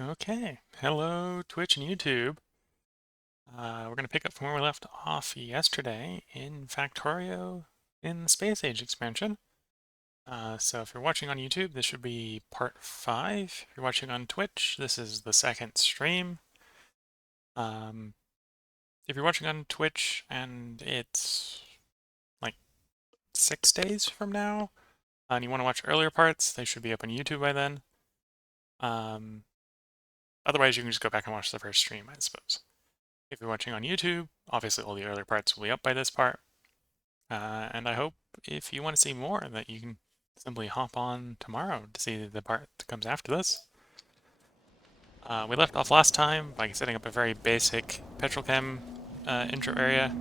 Okay, hello Twitch and YouTube. We're going to pick up from where we left off yesterday in Factorio in the Space Age expansion. So if you're watching on YouTube, this should be part 5. If you're watching on Twitch, this is the second stream. Um, if you're watching on Twitch and it's like 6 days from now, and you want to watch earlier parts, they should be up on YouTube by then. Otherwise, you can just go back and watch the first stream, I suppose. If you're watching on YouTube, obviously all the earlier parts will be up by this part. And I hope if you want to see more that you can simply hop on tomorrow to see the part that comes after this. We left off last time by setting up a very basic petrochem intro area.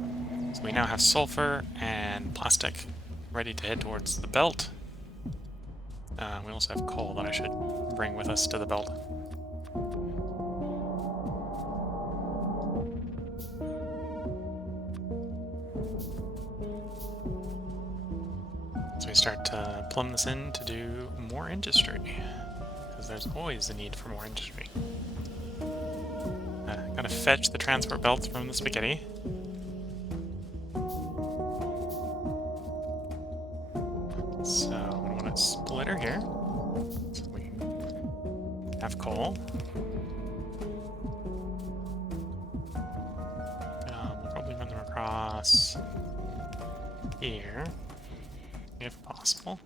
So we now have sulfur and plastic ready to head towards the belt. We also have coal that I should bring with us to the belt. So we start to plumb this in to do more industry, because there's always a need for more industry. Gotta fetch the transport belts from the spaghetti. So I'm gonna want a splitter here, so we can have coal. We'll probably run them across here, if possible.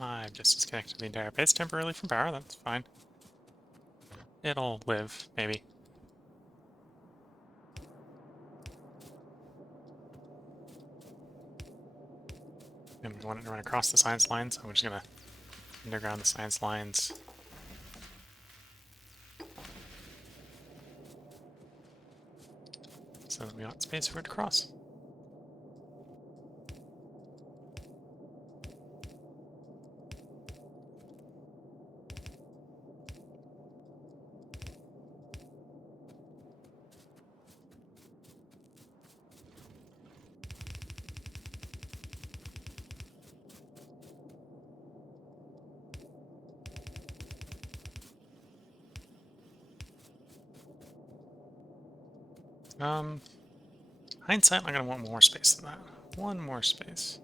I've just disconnected the entire base temporarily from power, that's fine. It'll live, maybe. And we want it to run across the science lines, so we're just gonna underground the science lines. So that we got space for it to cross. Hindsight, I'm gonna want more space than that. One more space.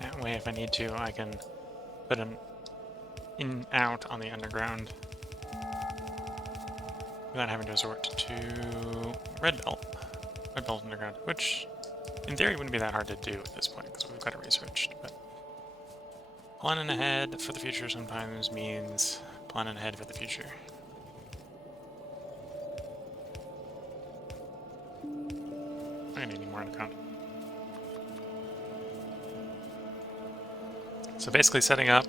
That way, if I need to, I can put an in-out on the underground without having to resort to red belt underground, which in theory wouldn't be that hard to do at this point because we've got it researched. But planning ahead for the future sometimes means planning ahead for the future. I'm gonna need more underground. So basically setting up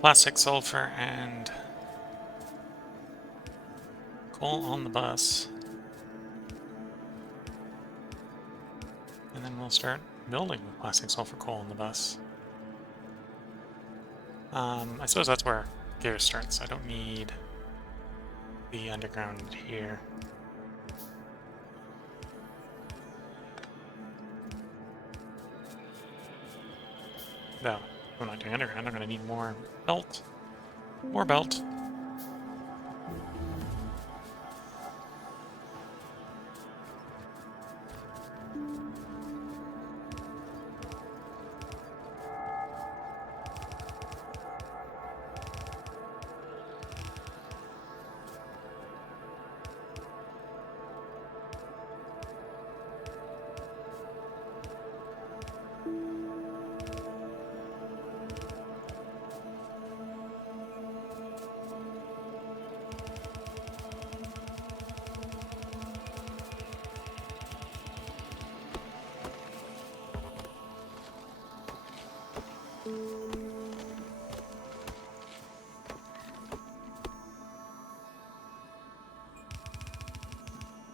plastic, sulfur, and coal on the bus. And then we'll start building with plastic, sulfur, coal on the bus. I suppose that's where gears starts. I don't need the underground here. No, I'm not doing underground. I'm going to need more belt. More belt.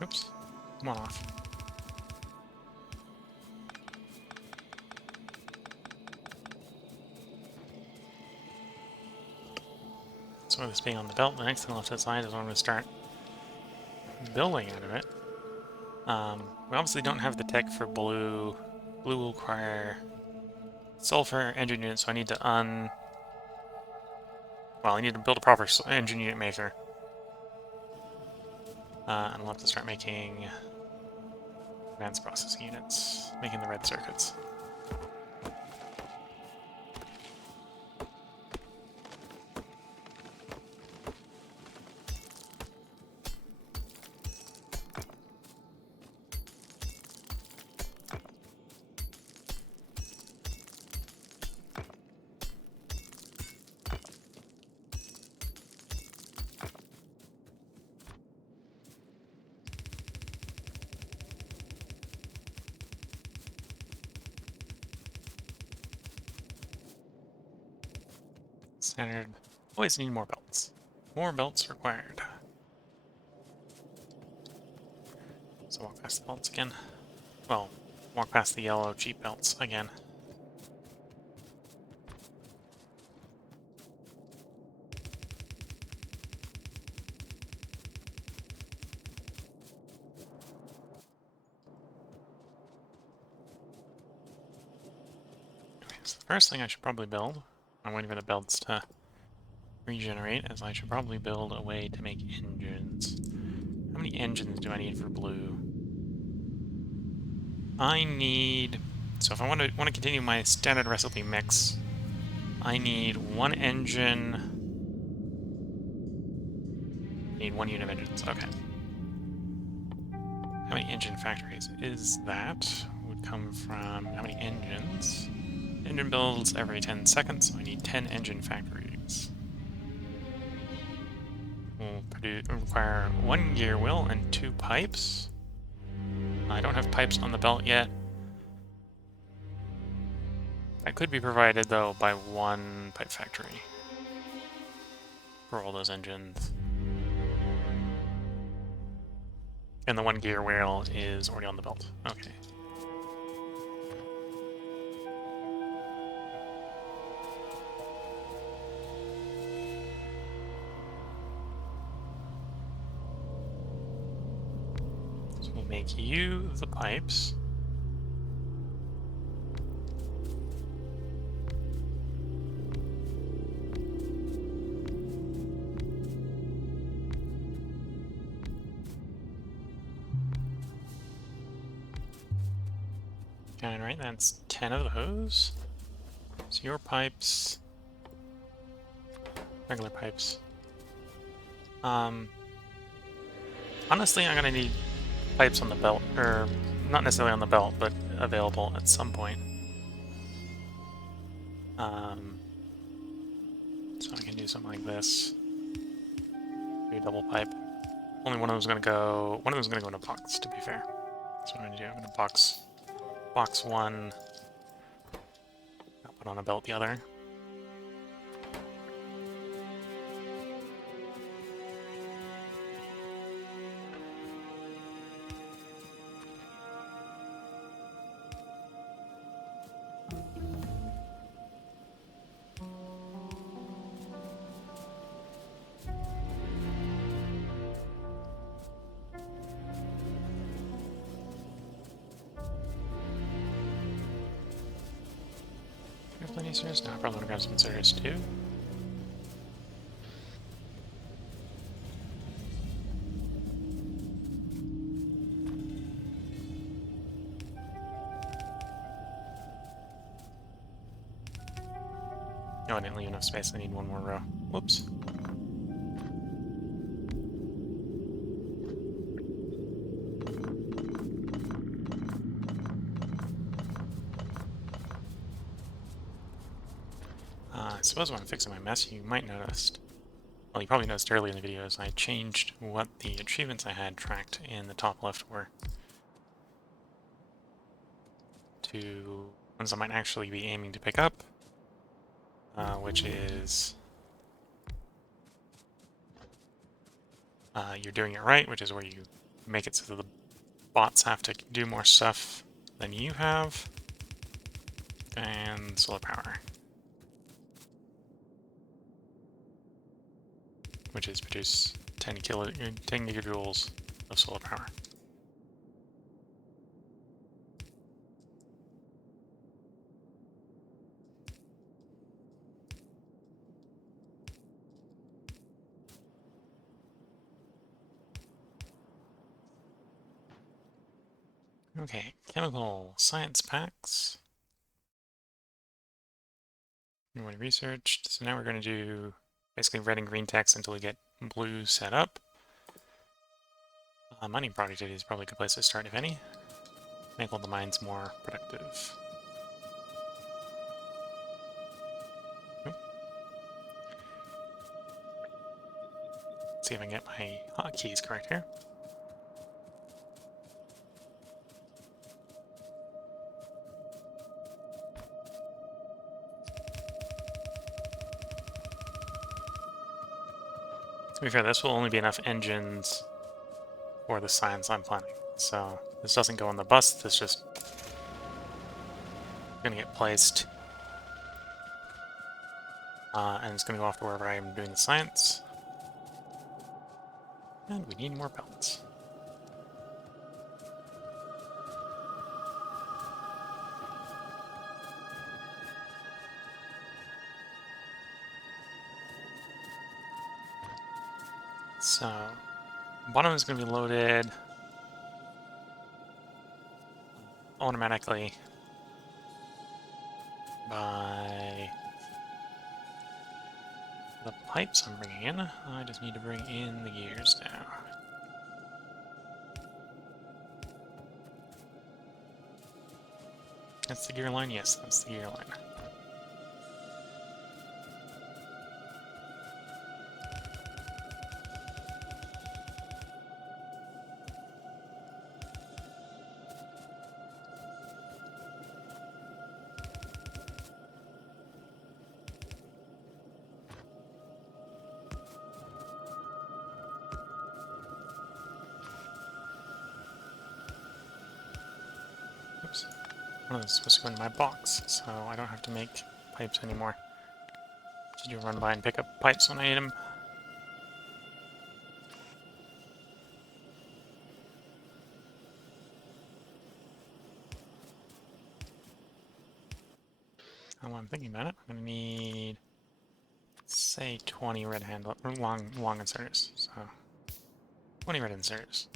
Oops. Come on off. So with this being on the belt, the next thing left to decide is when I'm going to start building out of it. We obviously don't have the tech for blue. Blue will require sulfur engine unit, so I need to well, I need to build a proper engine unit maker. And I'll have to start making advanced processing units, making the red circuits. Standard. Always need more belts. More belts required. So walk past the belts again. Well, walk past the yellow cheap belts again. Okay, so the first thing I should probably build, I'm waiting for the belts to regenerate, is I should probably build a way to make engines. How many engines do I need for blue? I need... So if I want to continue my standard recipe mix, I need one engine... I need 1 unit of engines, okay. How many engine factories is that? Would come from how many engines? Engine builds every 10 seconds, so I need 10 engine factories. We'll require 1 gear wheel and 2 pipes. I don't have pipes on the belt yet. That could be provided, though, by 1 pipe factory for all those engines. And the 1 gear wheel is already on the belt. Okay. So we'll make you the pipes. Alright, that's 10 of those. So your pipes... regular pipes. Honestly, I'm gonna need pipes on the belt, or not necessarily on the belt, but available at some point. So I can do something like this. Do a double pipe. Only one of them's gonna go in a box, to be fair. That's what I'm gonna do. I'm gonna box 1. I'll put on a belt the other. Have plenty of serious? No, I probably want to grab some serious too. No, I didn't leave enough space. I need 1 more row. Whoops. I suppose when I'm fixing my mess, you might noticed, well, you probably noticed early in the videos, I changed what the achievements I had tracked in the top left were to ones I might actually be aiming to pick up, which is you're doing it right, which is where you make it so that the bots have to do more stuff than you have, and solar power. which is produce 10 gigajoules of solar power. Okay, chemical science packs. We researched. So now we're going to do basically red and green text until we get blue set up. Mining productivity is probably a good place to start, if any. Make all the mines more productive. See if I can get my hotkeys correct here. To be fair, this will only be enough engines for the science I'm planning. So this doesn't go on the bus, this just gonna get placed. And it's gonna go off to wherever I am doing the science. And we need more belts. So, bottom is going to be loaded automatically by the pipes I'm bringing in. I just need to bring in the gears now. That's the gear line? Yes, that's the gear line. Oops. One of those is supposed to go in my box, so I don't have to make pipes anymore. Just do run by and pick up pipes when I need them. And while I'm thinking about it, I'm going to need, say, 20 red handle or long inserters. So 20 red inserters.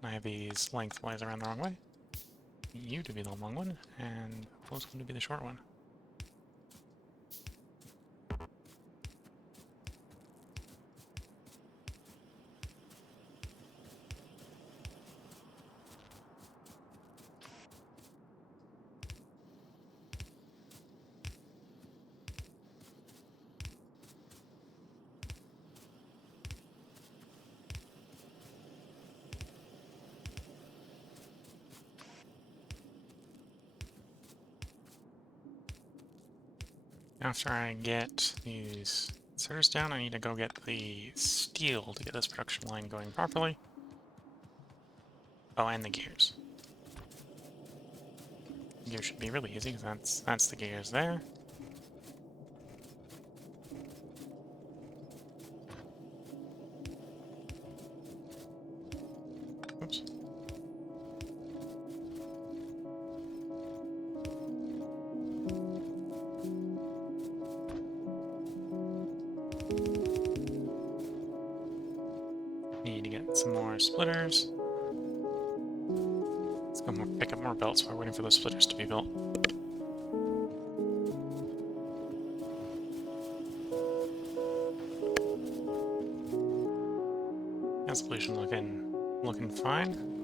I have these lengthwise around the wrong way. You to be the long one, and who's going to be the short one? After I get these inserters down, I need to go get the steel to get this production line going properly. Oh, and the gears. The gears should be really easy, because that's the gears there. Oops. Need to get some more splitters. Let's go pick up more belts while we're waiting for those splitters to be built. Gas pollution looking fine.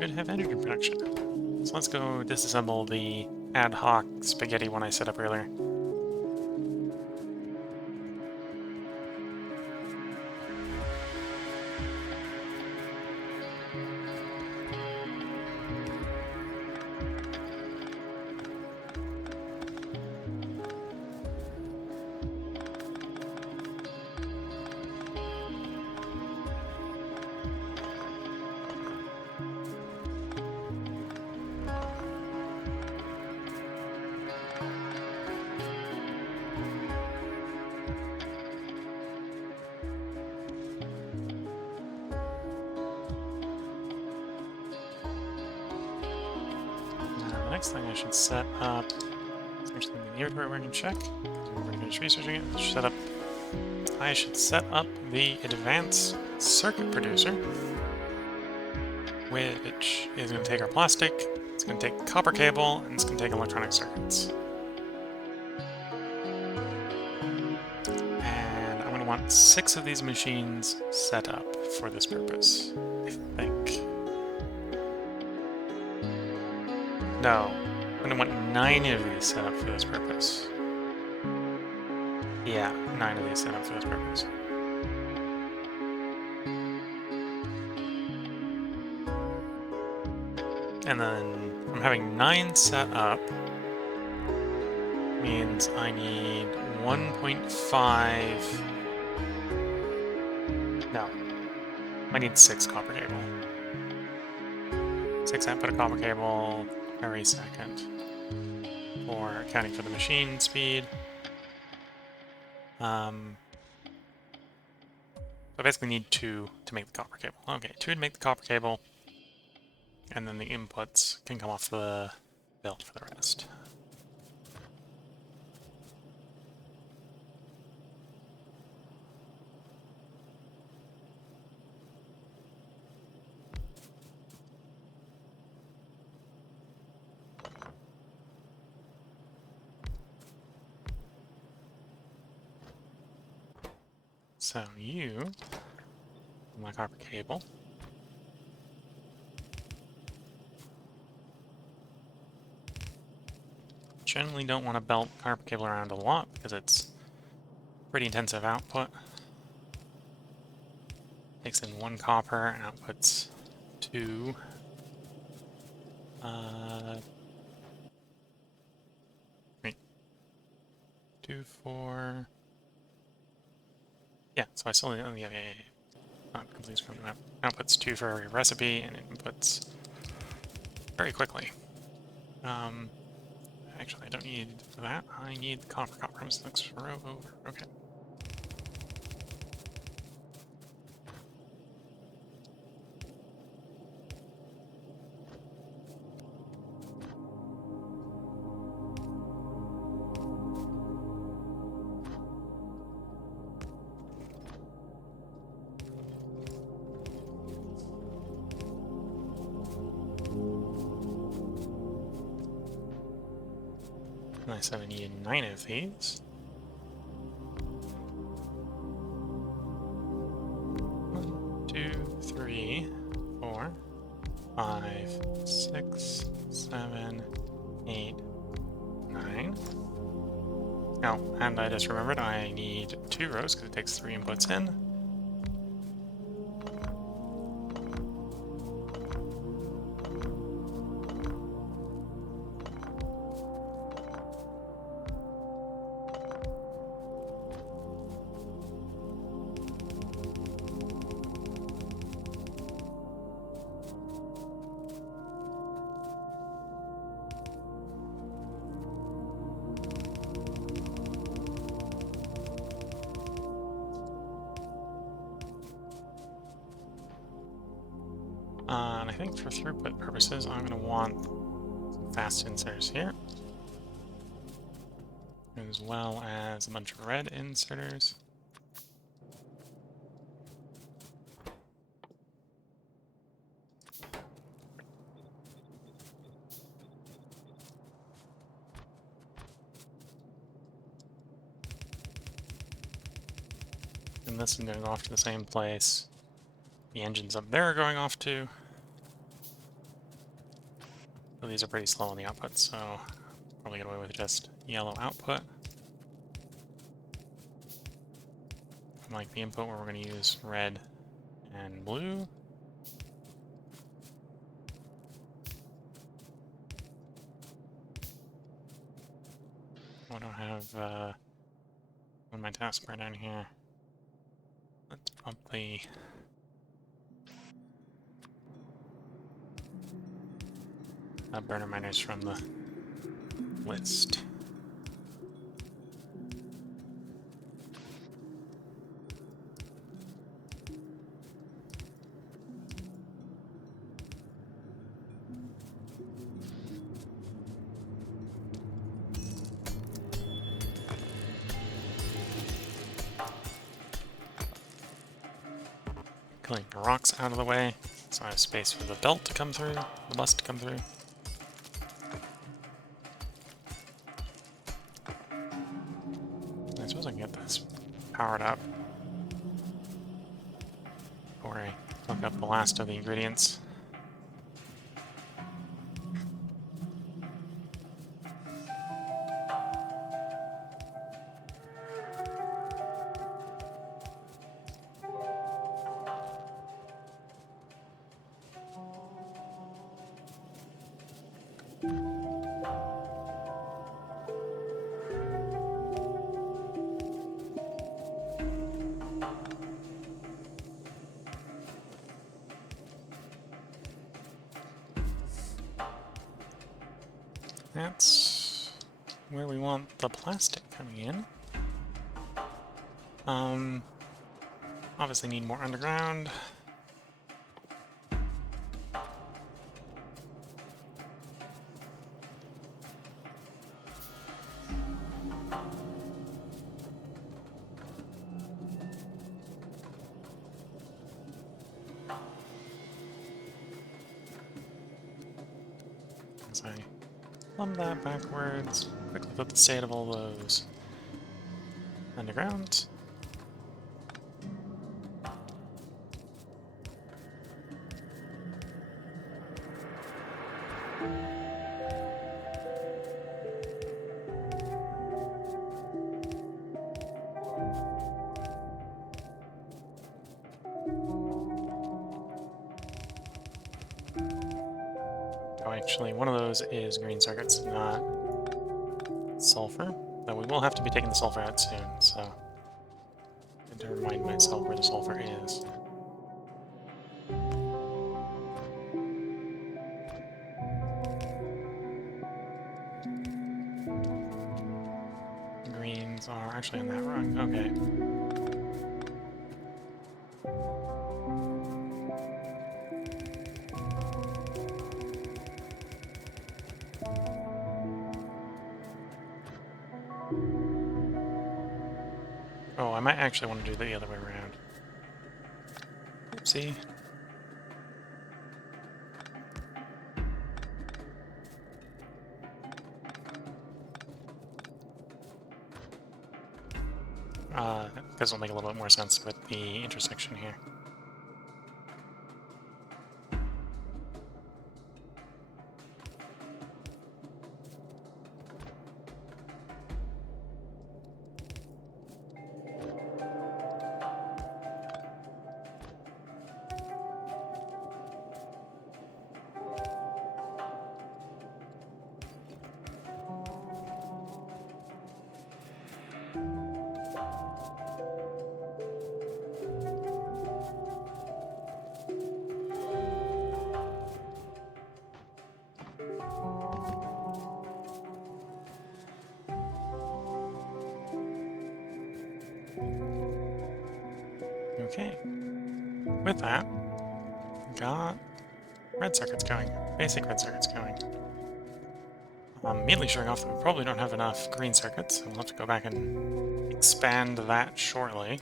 That should have hydrogen production. So let's go disassemble the ad hoc spaghetti one I set up earlier. next thing I should set up, essentially the inventory working check, because we've already finished researching it. I should set up the advanced circuit producer, which is going to take our plastic, it's going to take copper cable, and it's going to take electronic circuits. And I'm going to want 6 of these machines set up for this purpose, I think. No, I'm going to want 9 of these set up for this purpose. Yeah, 9 of these set up for this purpose. And then from having 9 set up means I need 1.5. No, I need 6 copper cable. 6 output of copper cable every second for accounting for the machine speed. So I basically need 2 to make the copper cable. Okay, 2 to make the copper cable, and then the inputs can come off the bill for the rest. So you, my copper cable. Generally don't want to belt copper cable around a lot because it's pretty intensive output. Takes in 1 copper and outputs 2. 2, 4. Yeah, so I still need, not complete from outputs 2 for every recipe and inputs very quickly. Actually, I don't need that. I need copper. Copper comes the next row over. Okay. I said I needed 9 of these. 1, 2, 3, 4, 5, 6, 7, 8, 9. Oh, and I just remembered I need 2 rows because it takes 3 inputs in. And I think for throughput purposes, I'm going to want some fast inserters here, as well as a bunch of red inserters. And this is going to go off to the same place the engines up there are going off to. So these are pretty slow on the output, so probably get away with just yellow output. Like the input where we're going to use red and blue. I don't have on my taskbar down here. Let's probably burner miners from the list. Clearing the rocks out of the way, so I have space for the belt to come through, the bus to come through. I suppose I can get this powered up before I hook up the last of the ingredients. That's where we want the plastic coming in. Obviously need more underground. As I plumb that backwards, quickly put the state of all those underground. Oh, actually, one of those is green circuits, not sulfur. Though we will have to be taking the sulfur out soon, so I need to remind myself where the sulfur is. Greens are actually on that rung. Okay. Oh, I might actually want to do the other way around. Oopsie. This will make a little bit more sense with the intersection here. Okay. With that, got red circuits going. Basic red circuits going. I'm immediately showing off that we probably don't have enough green circuits, so we'll have to go back and expand that shortly.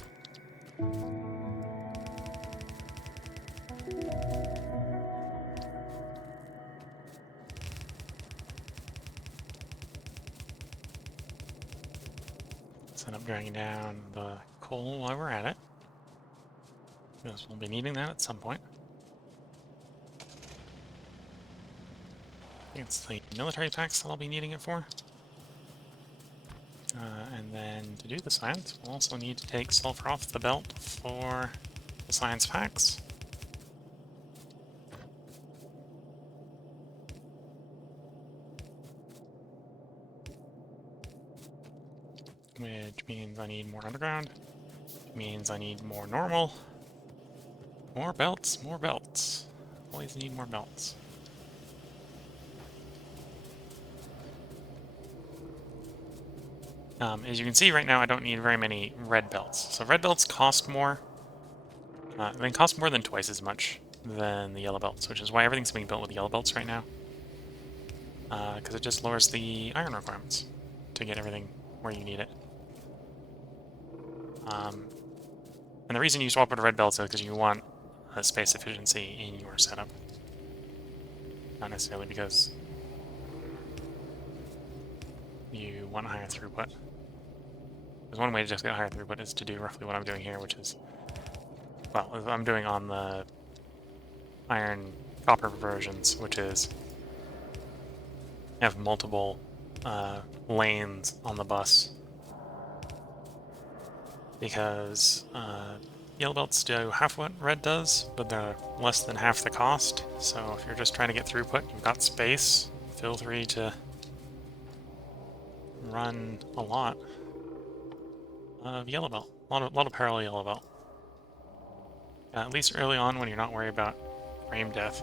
Let's end up going down the coal while we're at it, because we'll be needing that at some point. I think it's the military packs that I'll be needing it for. And then to do the science, we'll also need to take sulfur off the belt for the science packs. Which means I need more underground. Which means I need more normal. More belts, more belts. Always need more belts. As you can see right now, I don't need very many red belts. So red belts cost more. They cost more than twice as much than the yellow belts, which is why everything's being built with yellow belts right now. Because it just lowers the iron requirements to get everything where you need it. And the reason you swap over to red belts is because you want space efficiency in your setup. Not necessarily because you want higher throughput. There's one way to just get higher throughput is to do roughly what I'm doing here, which is, well, I'm doing on the iron copper versions, which is have multiple lanes on the bus, because yellow belts do half what red does, but they're less than half the cost. So if you're just trying to get throughput, you've got space, feel free to run a lot of yellow belt, a lot of parallel yellow belt. At least early on when you're not worried about frame death.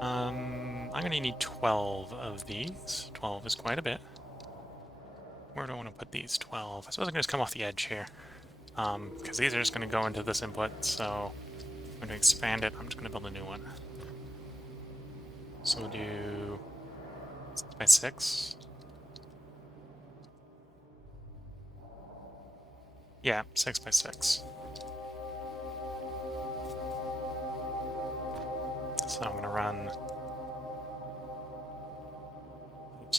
I'm gonna need 12 of these. 12 is quite a bit. Where do I want to put these 12? I suppose I'm gonna just come off the edge here. Because these are just gonna go into this input, so I'm gonna expand it. I'm just gonna build a new one. So we'll do 6 by 6. Yeah, 6 by 6. So I'm gonna run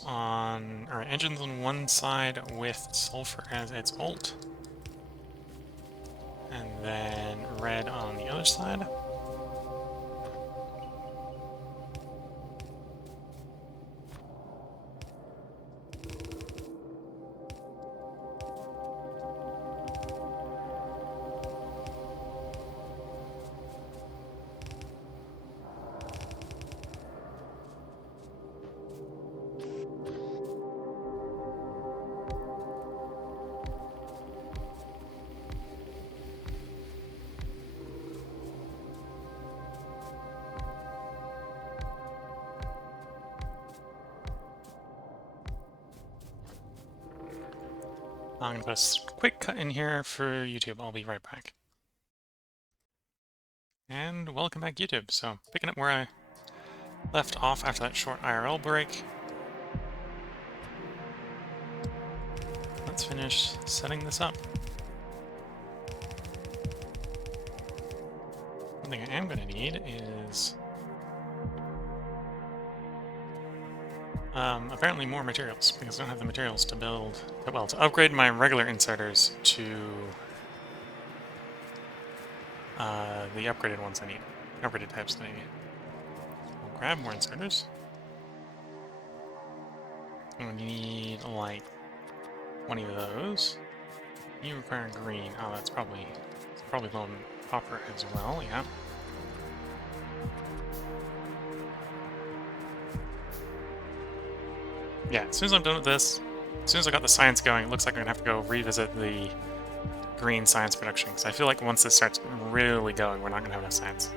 on our engines on one side with sulfur as its bolt, and then red on the other side. I'm going to put a quick cut in here for YouTube. I'll be right back. And welcome back, YouTube. So, picking up where I left off after that short IRL break. Let's finish setting this up. One thing I am going to need is apparently more materials, because I don't have the materials to build, well, to upgrade my regular inserters to the upgraded ones I need, upgraded types that I need. I'll grab more inserters. I'm gonna need like 20 of those. You require green. Oh, it's probably low in copper as well, yeah. Yeah, as soon as I'm done with this, as soon as I got the science going, it looks like I'm gonna have to go revisit the green science production, because I feel like once this starts really going, we're not gonna have enough science.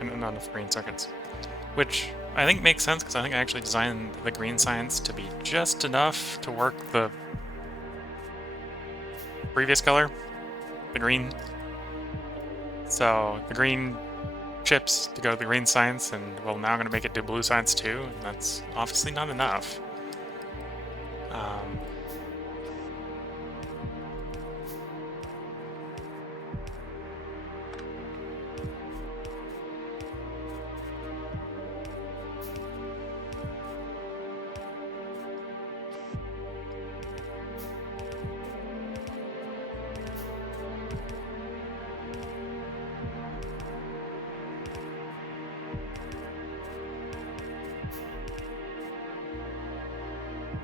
And not enough green circuits. Which I think makes sense, because I think I actually designed the green science to be just enough to work the previous color, the green. So the green chips to go to the green science, and well, now I'm gonna make it do blue science too, and that's obviously not enough.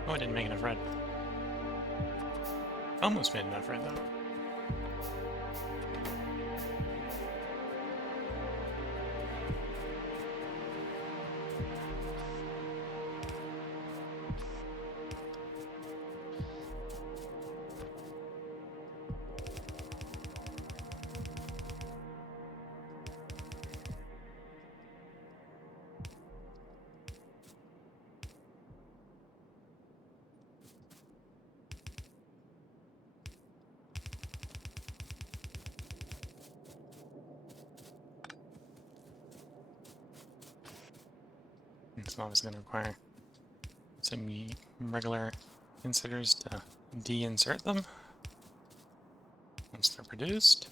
Oh, I didn't make enough red. Almost made enough red though. It's obviously going to require some regular inserters to de-insert them once they're produced.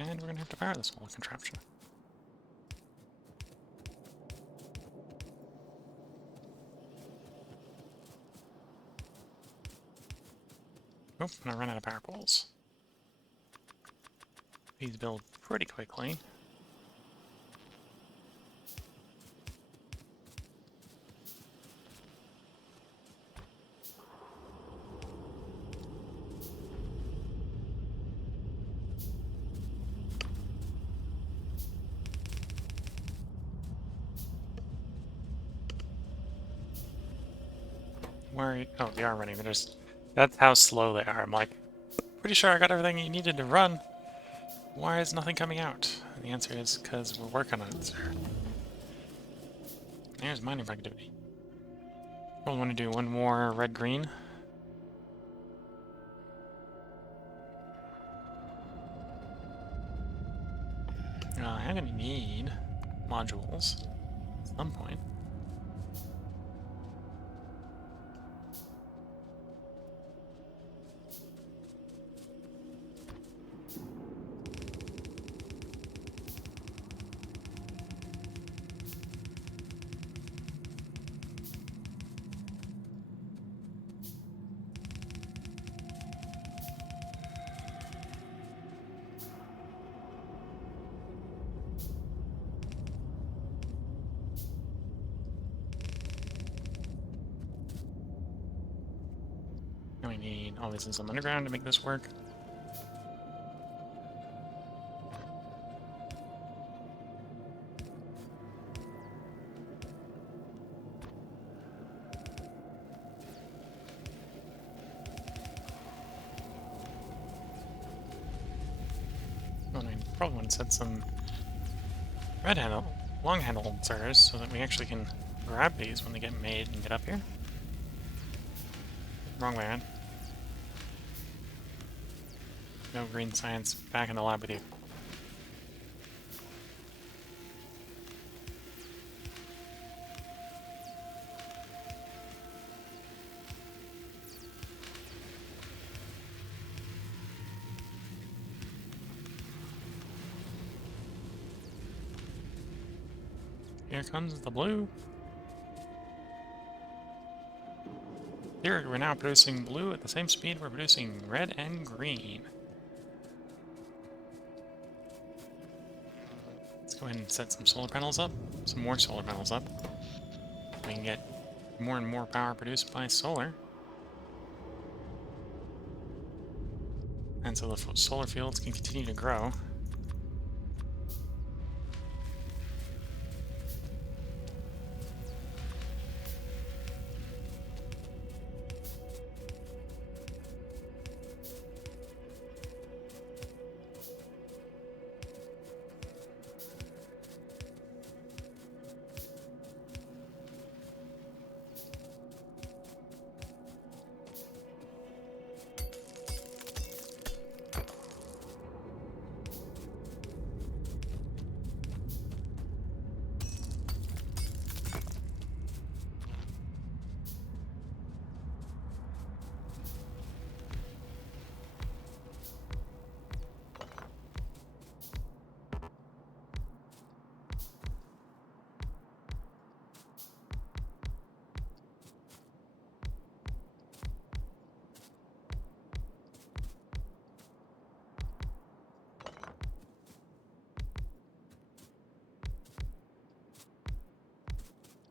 And we're going to have to power this whole contraption. Oh, and I ran out of power poles. These build pretty quickly. Oh, they are running. They're just... That's how slow they are. I'm like, pretty sure I got everything you needed to run. Why is nothing coming out? And the answer is because we're working on it, sir. There's mining productivity. Probably want to do one more red-green. I'm going to need modules at some point. And we need obviously some underground to make this work. Oh, and I probably want to set some long handle servers so that we actually can grab these when they get made and get up here. Wrong way around. No green science, back in the lab with you. Here comes the blue. Here, we're now producing blue at the same speed we're producing red and green. Let's go ahead and set some solar panels up. Some more solar panels up. We can get more and more power produced by solar. And so the solar fields can continue to grow.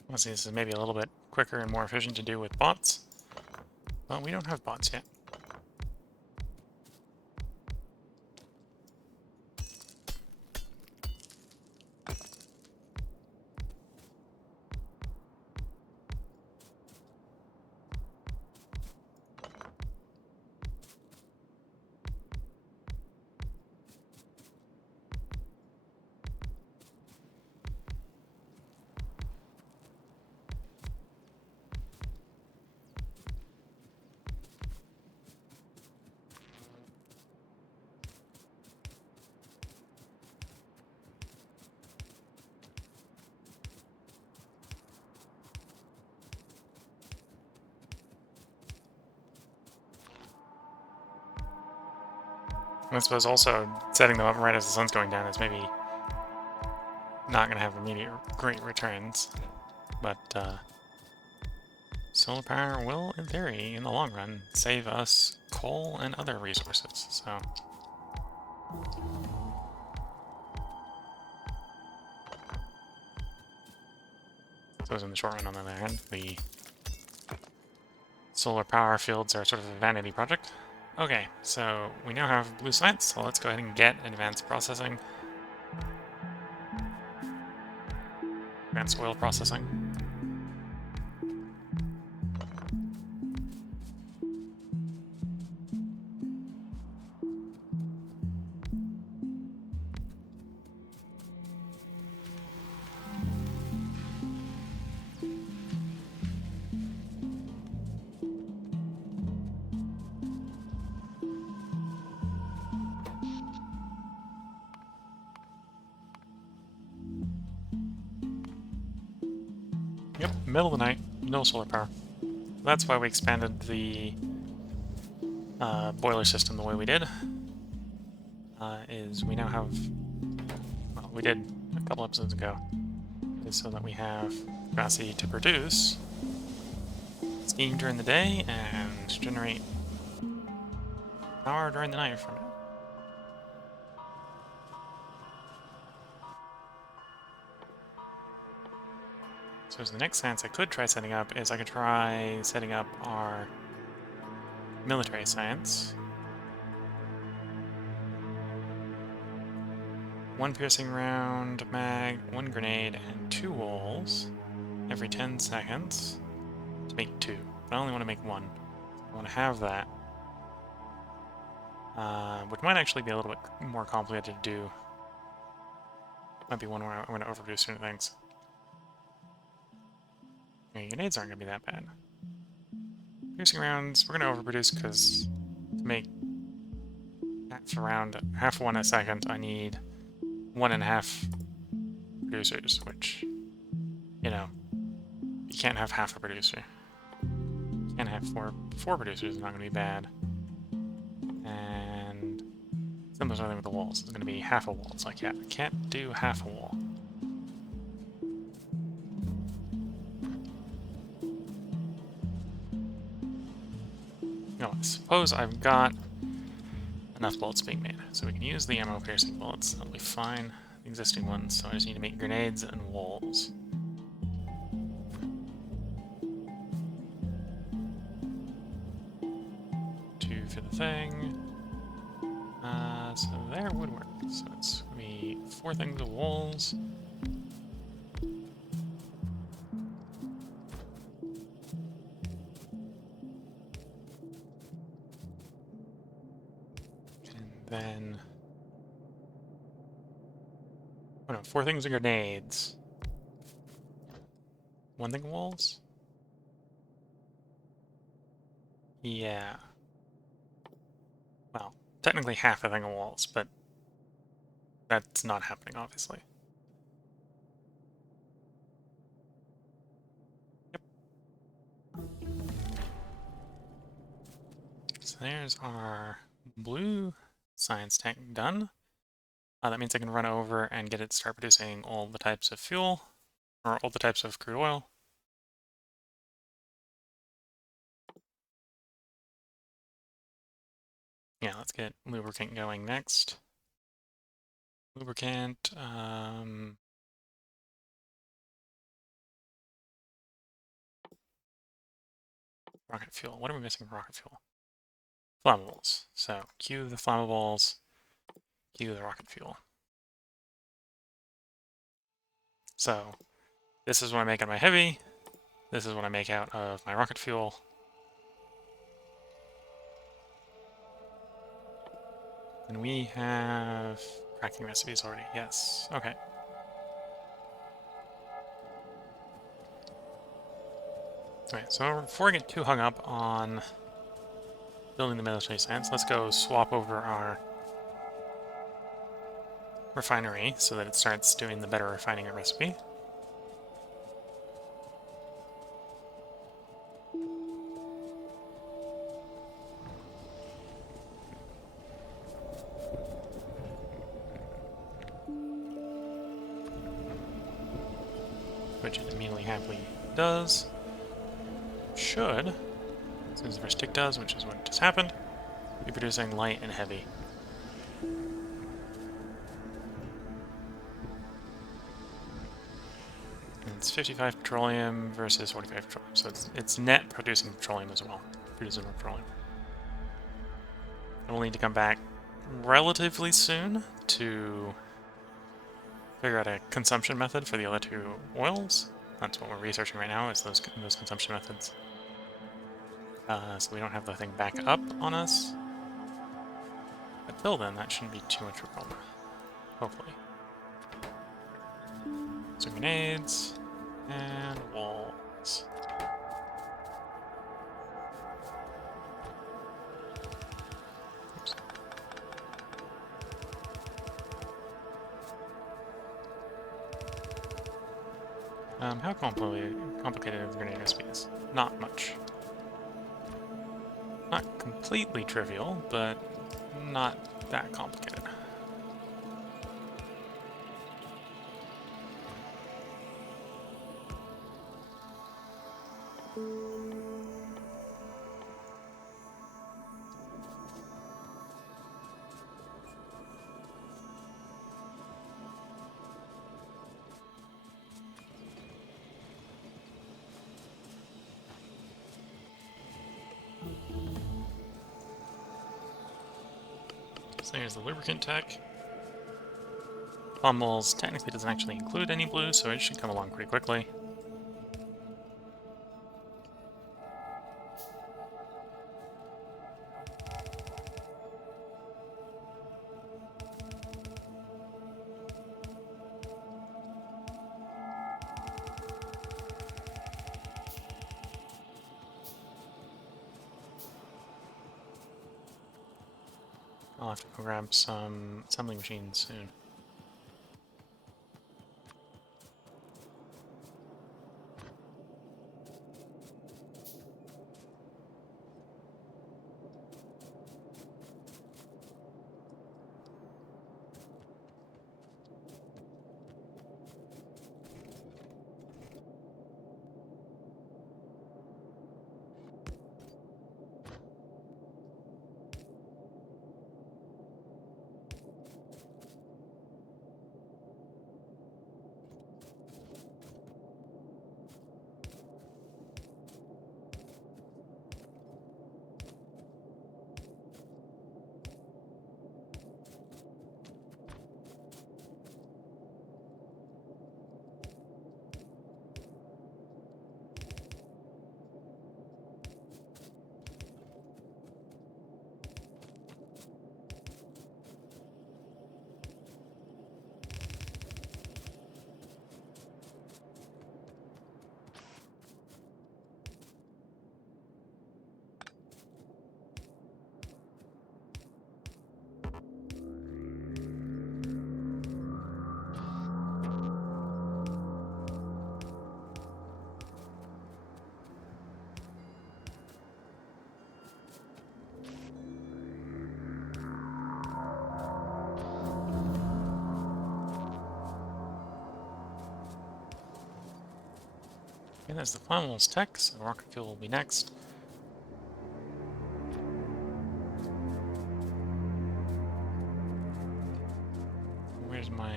Honestly, this is maybe a little bit quicker and more efficient to do with bots. But we don't have bots yet. I suppose also setting them up right as the sun's going down is maybe not going to have immediate great returns, but solar power will, in theory, in the long run, save us coal and other resources, so... So in the short run, on the other hand, the solar power fields are sort of a vanity project. Okay, so we now have blue science, so let's go ahead and get advanced processing. Advanced oil processing. Yep, middle of the night, no solar power. That's why we expanded the boiler system the way we did. Is we now have, well, we did a couple episodes ago, is so that we have capacity to produce steam during the day and generate power during the night from it. So the next science I could try setting up is I could try setting up our military science. 1 piercing round mag, 1 grenade, and 2 walls every 10 seconds to make 2. But I only want to make 1. I want to have that. Which might actually be a little bit more complicated to do. Might be one where I'm going to overdo certain things. Grenades aren't going to be that bad. Piercing rounds, we're going to overproduce because to make half one a second, I need 1.5 producers, which, you know, you can't have half a producer. You can't have four producers, is not going to be bad. And similar thing with the walls, it's going to be half a wall. It's like, yeah, I can't do half a wall. No, I suppose I've got enough bullets being made, so we can use the ammo piercing bullets. That'll be fine. The existing ones, so I just need to make grenades and walls. Two for the thing. So there would work. So it's going to be 4 things of walls. Then, oh no, 4 things of grenades. 1 thing of walls? Yeah. Well, technically half a thing of walls, but that's not happening, obviously. Yep. So there's our blue science tank done. That means I can run over and get it to start producing all the types of fuel, or all the types of crude oil. Yeah, let's get lubricant going next. Lubricant, rocket fuel. What are we missing from rocket fuel? Flammables. So, cue the flammables, cue the rocket fuel. So, this is what I make out of my heavy, this is what I make out of my rocket fuel. And we have cracking recipes already, yes, okay. Okay, so before I get too hung up on building the military science, let's go swap over our refinery so that it starts doing the better refining recipe. which it immediately happily does. Should, as soon as the first tick does, which is what just happened, be producing light and heavy. And it's 55 petroleum versus 45 petroleum, so it's net producing petroleum as well. Producing petroleum. We'll need to come back relatively soon to figure out a consumption method for the other two oils. That's what we're researching right now, is those consumption methods. So we don't have the thing back up on us. Until then, that shouldn't be too much of a problem. Hopefully. So grenades and walls. Oops. How complicated are the grenade recipes? Not much. Not completely trivial, but not that complicated. So here's the lubricant tech. Pummels technically doesn't actually include any blue, so it should come along pretty quickly. I'll have to go grab some assembly machines soon. Okay, there's the finals tech, so rocket fuel will be next. Where's my...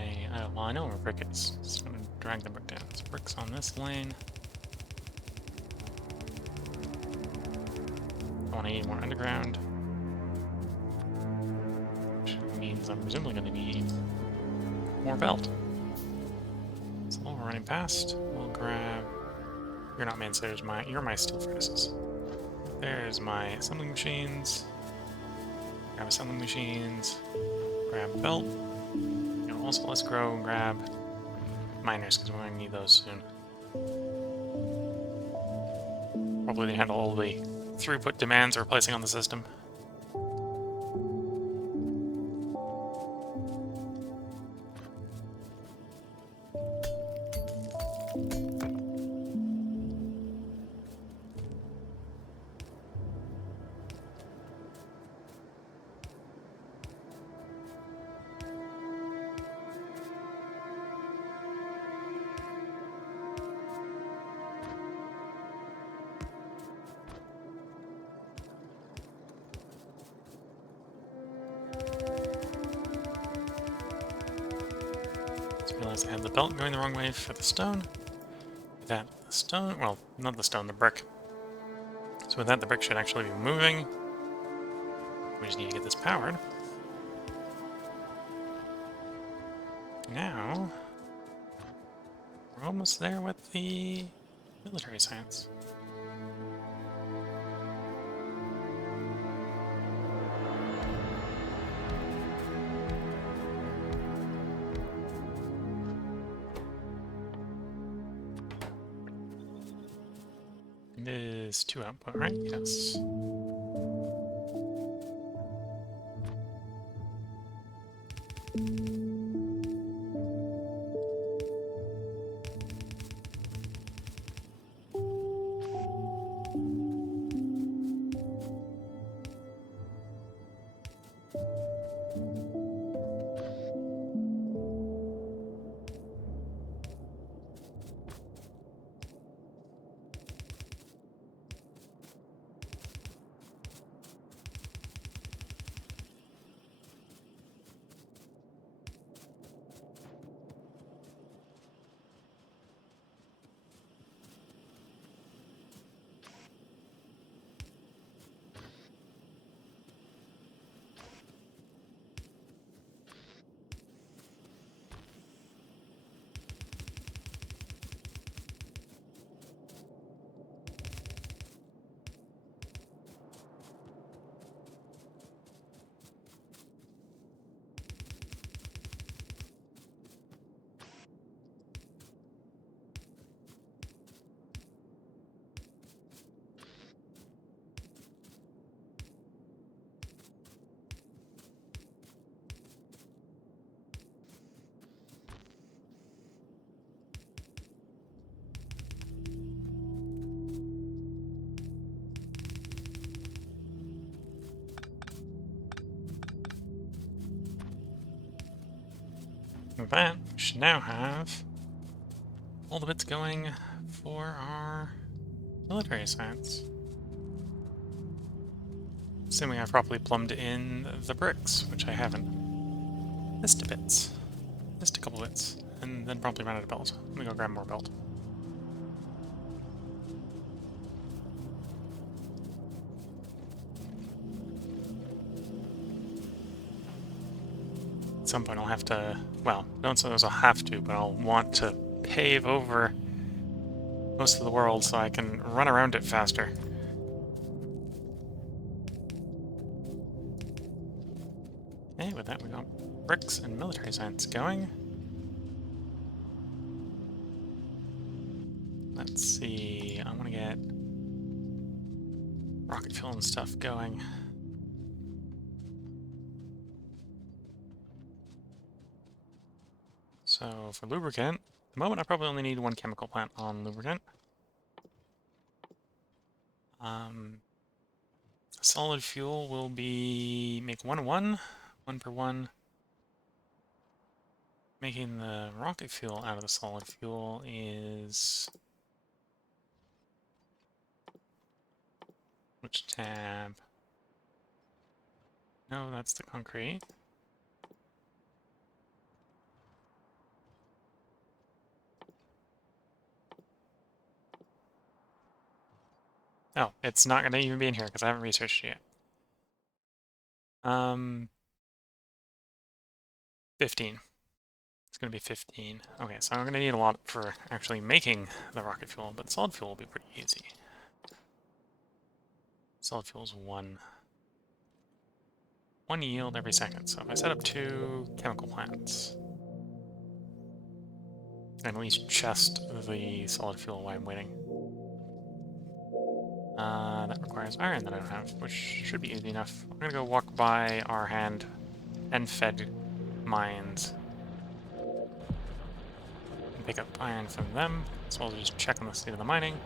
well, I know where brick is, so I'm going to drag the brick down. So brick's on this lane. I want to need more underground. Which means I'm presumably going to need more belt. So while we're running past, we'll grab... You're not man, so you're my steel furnaces. There's my assembling machines. Grab assembling machines. Grab belt. Also, let's grow and grab miners, because we're going to need those soon. Probably to handle all the throughput demands we're placing on the system. realized I had the belt going the wrong way for the stone. With that, the stone, well, not the stone, the brick. So with that, the brick should actually be moving. We just need to get this powered. Now, we're almost there with the military science. It is 2 output, right? Yes. With that, we should now have all the bits going for our military science. Assuming I've properly plumbed in the bricks, which I haven't. Missed a bits. Missed a couple bits. And then promptly ran out of belt. Let me go grab more belt. At some point I'll have to, well, don't suppose I'll have to, but I'll want to pave over most of the world so I can run around it faster. Okay, with that we got bricks and military science going. Let's see, I want to get rocket fuel and stuff going. So for lubricant, at the moment I probably only need 1 chemical plant on lubricant. Solid fuel will be make 1 1, 1 per 1. Making the rocket fuel out of the solid fuel is which tab? No, that's the concrete. Oh, it's not going to even be in here because I haven't researched it yet. 15. It's going to be 15. Okay, so I'm going to need a lot for actually making the rocket fuel, but solid fuel will be pretty easy. Solid fuel is 1 yield every second. So if I set up 2 chemical plants, and at least chest the solid fuel while I'm waiting. That requires iron that I don't have, which should be easy enough. I'm gonna go walk by our hand and fed mines and pick up iron from them, as well as just check on the state of the mining.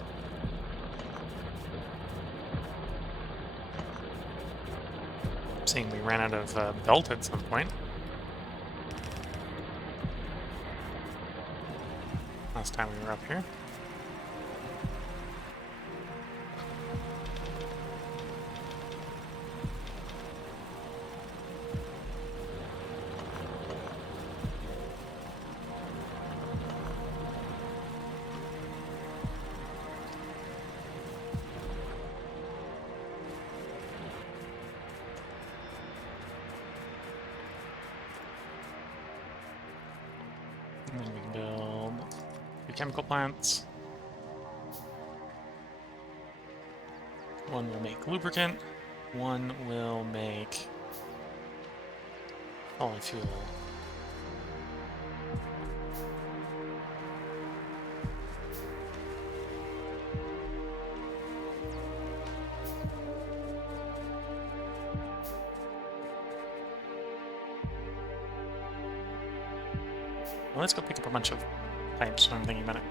Seeing we ran out of belt at some point. Last time we were up here. And then we can build 2 chemical plants. One will make lubricant, one will make solid fuel. Well, let's go pick up a bunch of pipes when I'm thinking about it.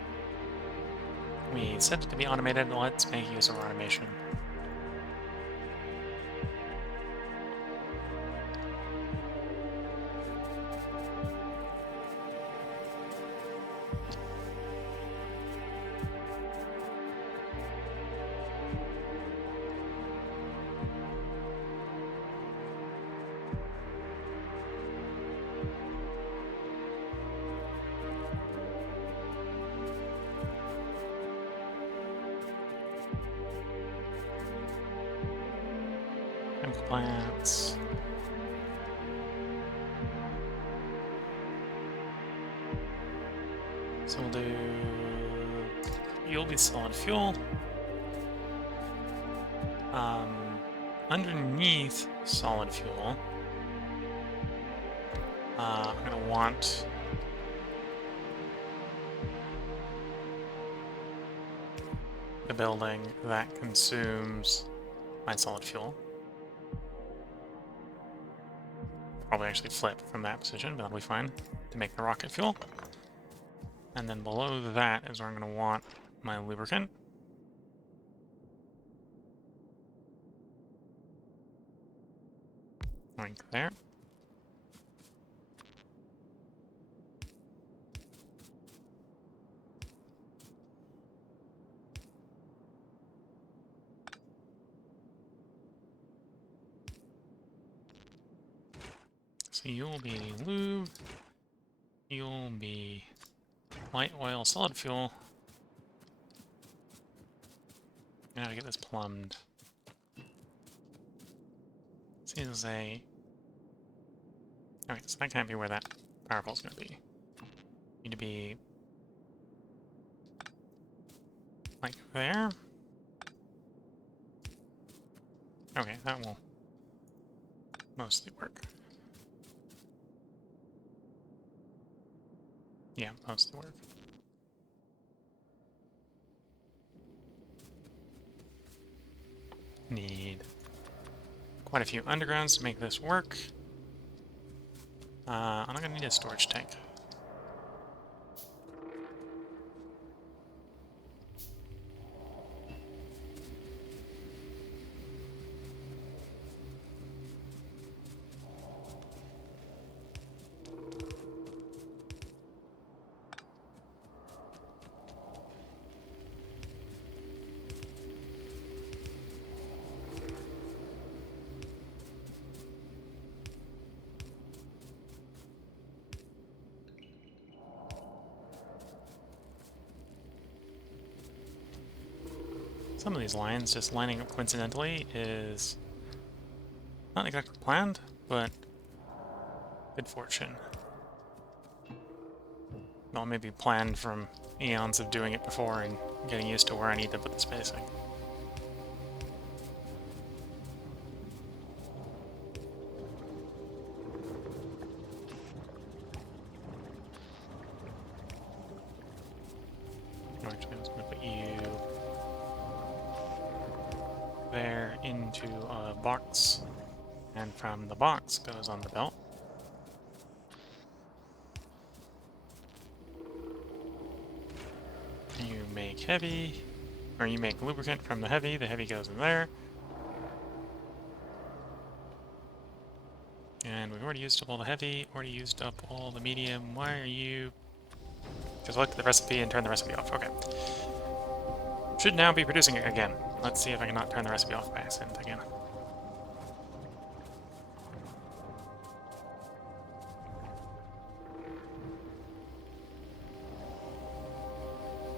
We set it to be automated, let's make use of our automation. Chemical plants. So we'll do... You'll be solid fuel. Underneath solid fuel, I'm going to want the building that consumes my solid fuel. Probably actually flip from that position, but that'll be fine to make the rocket fuel. And then below that is where I'm going to want my lubricant. Right there. So you'll be lube, you'll be light oil, solid fuel. I gotta get this plumbed. Seems a... Okay, so that can't be where that power pole's gonna be. Need to be like there. Okay, that will mostly work. Yeah, mostly work. Need quite a few undergrounds to make this work. I'm not gonna need a storage tank. Some of these lines just lining up coincidentally is not exactly planned, but good fortune. Well, maybe planned from eons of doing it before and getting used to where I need to put the spacing. Actually, I was going to put you there into a box, and from the box goes on the belt. You make heavy, or you make lubricant from the heavy goes in there. And we've already used up all the heavy, already used up all the medium. Why are you... Just look at the recipe and turn the recipe off. Okay. Should now be producing it again. Let's see if I can not turn the recipe off by accident again.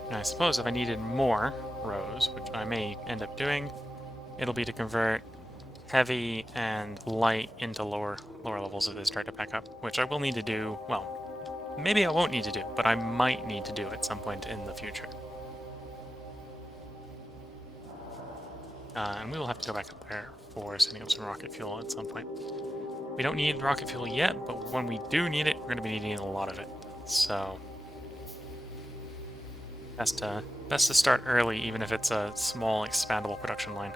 And I suppose if I needed more rows, which I may end up doing, it'll be to convert heavy and light into lower levels of this start to pack up, which I will need to do, well, maybe I won't need to do, but I might need to do at some point in the future. And we will have to go back up there for setting up some rocket fuel at some point. We don't need rocket fuel yet, but when we do need it, we're going to be needing a lot of it. So best to start early, even if it's a small expandable production line.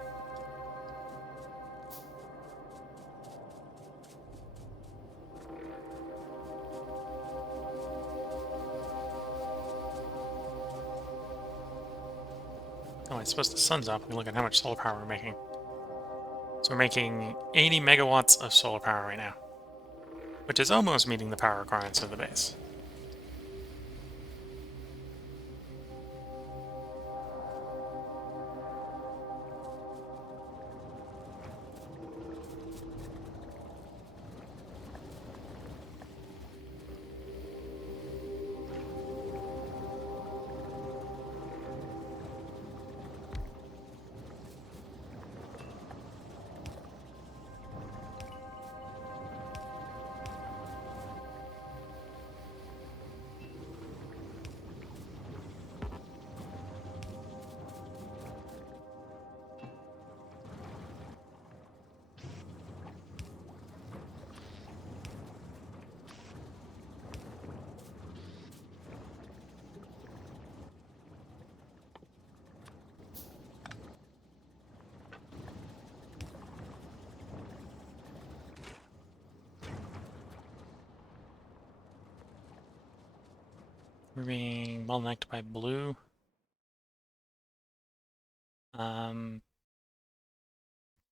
Oh, I suppose the sun's up. We look at how much solar power we're making. So we're making 80 megawatts of solar power right now, which is almost meeting the power requirements of the base. We're being bottlenecked by blue.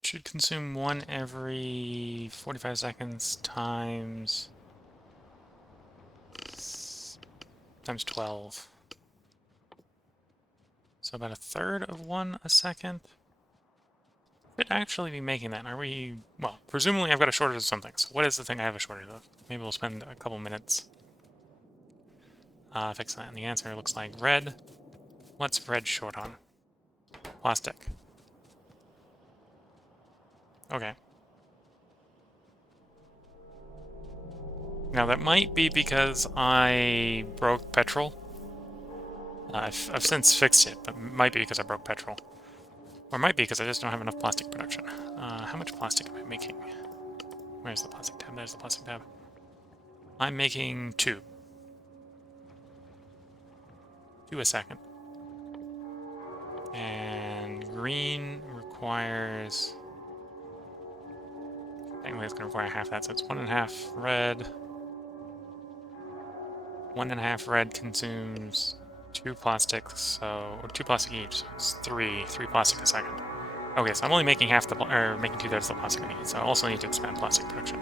Should consume one every 45 seconds times 12. So about a third of one a second. Could actually be making that. Are we... Well, presumably I've got a shortage of something. So what is the thing I have a shortage of? Maybe we'll spend a couple minutes fixing that. And the answer looks like red. What's red short on? Plastic. Okay. Now that might be because I broke petrol. I've since fixed it, but it might be because I broke petrol. Or it might be because I just don't have enough plastic production. How much plastic am I making? Where's the plastic tab? There's the plastic tab. I'm making 2. 2 a second. And green requires... Technically it's going to require half that, so it's 1.5 red. 1.5 red consumes 2 plastics, so... Or 2 plastic each, so it's 3 plastic a second. Okay, so I'm only making half the... or making 2/3 of the plastic I need, so I also need to expand plastic production.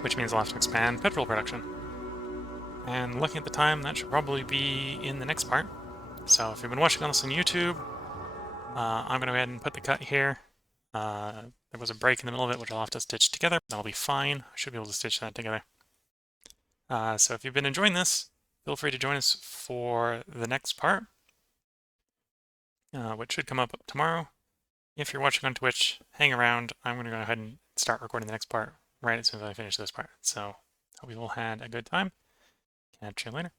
Which means I'll have to expand petrol production. And looking at the time, that should probably be in the next part. So if you've been watching this on YouTube, I'm going to go ahead and put the cut here. There was a break in the middle of it, which I'll have to stitch together. That'll be fine. I should be able to stitch that together. So if you've been enjoying this, feel free to join us for the next part, which should come up tomorrow. If you're watching on Twitch, hang around. I'm going to go ahead and start recording the next part right as soon as I finish this part. So hope you all had a good time. Catch you later.